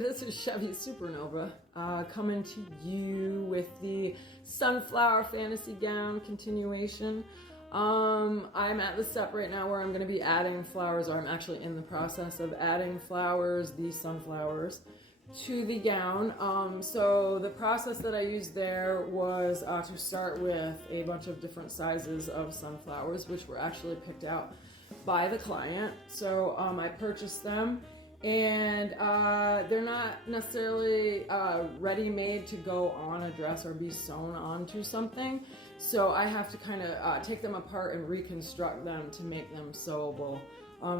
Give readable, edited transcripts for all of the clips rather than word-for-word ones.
This is Chevie Supernova coming to you with the Sunflower Fantasy Gown continuation. I'm at the step right now where I'm going to be adding flowers, or I'm actually in the process of adding flowers, these sunflowers, to the gown. So the process that I used there was to start with a bunch of different sizes of sunflowers, which were actually picked out by the client. So I purchased them. And they're not necessarily ready-made to go on a dress or be sewn onto something. So I have to kind of take them apart and reconstruct them to make them sewable.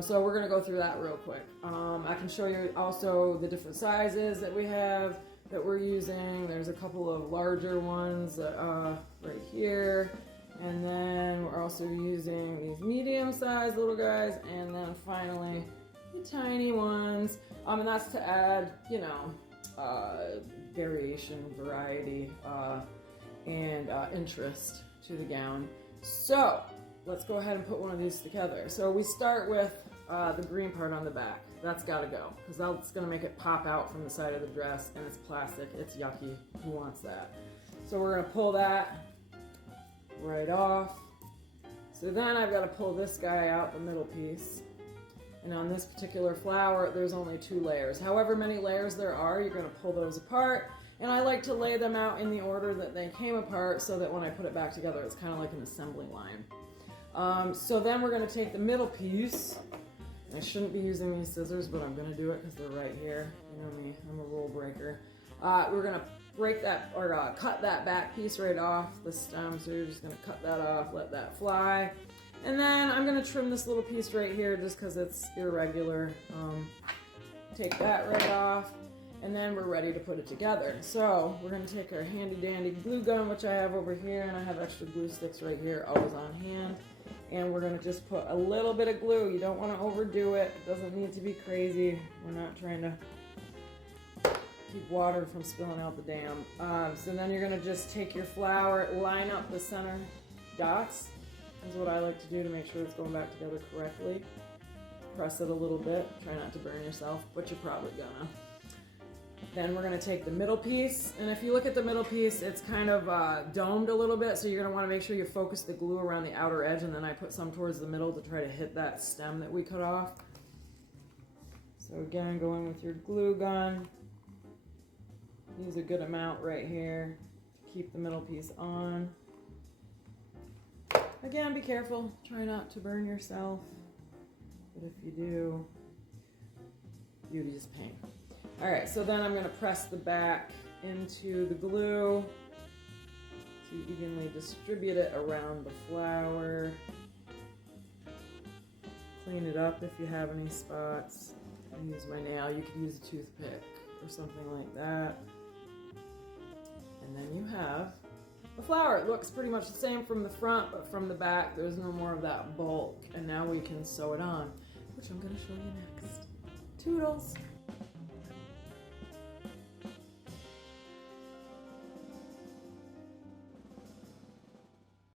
So we're going to go through that real quick. I can show you also the different sizes that we have that we're using. There's a couple of larger ones right here. And then we're also using these medium-sized little guys. And then finally, the tiny ones, and that's to add, you know, variation, variety, and interest to the gown. So let's go ahead and put one of these together. So we start with the green part on the back. That's got to go, because that's going to make it pop out from the side of the dress, and it's plastic, it's yucky. Who wants that? So we're going to pull that right off. So then I've got to pull this guy out, the middle piece. And on this particular flower, there's only 2 layers. However many layers there are, you're going to pull those apart. And I like to lay them out in the order that they came apart so that when I put it back together, it's kind of like an assembly line. So then we're going to take the middle piece. I shouldn't be using these scissors, but I'm going to do it because they're right here. You know me, I'm a rule breaker. We're going to break that, or cut that back piece right off the stem. So you're just going to cut that off, let that fly. And then I'm going to trim this little piece right here just because it's irregular. Take that right off, and then we're ready to put it together. So we're going to take our handy dandy glue gun, which I have over here, and I have extra glue sticks right here, always on hand. And we're going to just put a little bit of glue. You don't want to overdo it. It doesn't need to be crazy. We're not trying to keep water from spilling out the dam. So then you're going to just take your flower, line up the center dots. Is what I like to do to make sure it's going back together correctly. Press it a little bit. Try not to burn yourself, but you're probably gonna. Then we're gonna take the middle piece, and if you look at the middle piece, it's kind of domed a little bit, so you're gonna wanna make sure you focus the glue around the outer edge, and then I put some towards the middle to try to hit that stem that we cut off. So again, going with your glue gun. Use a good amount right here to keep the middle piece on. Again, be careful. Try not to burn yourself. But if you do, beauty is pain. Alright, so then I'm going to press the back into the glue to evenly distribute it around the flower. Clean it up if you have any spots. I use my nail. You could use a toothpick or something like that. And then you have the flower. It looks pretty much the same from the front, but from the back there's no more of that bulk, and now we can sew it on, which I'm going to show you next. Toodles!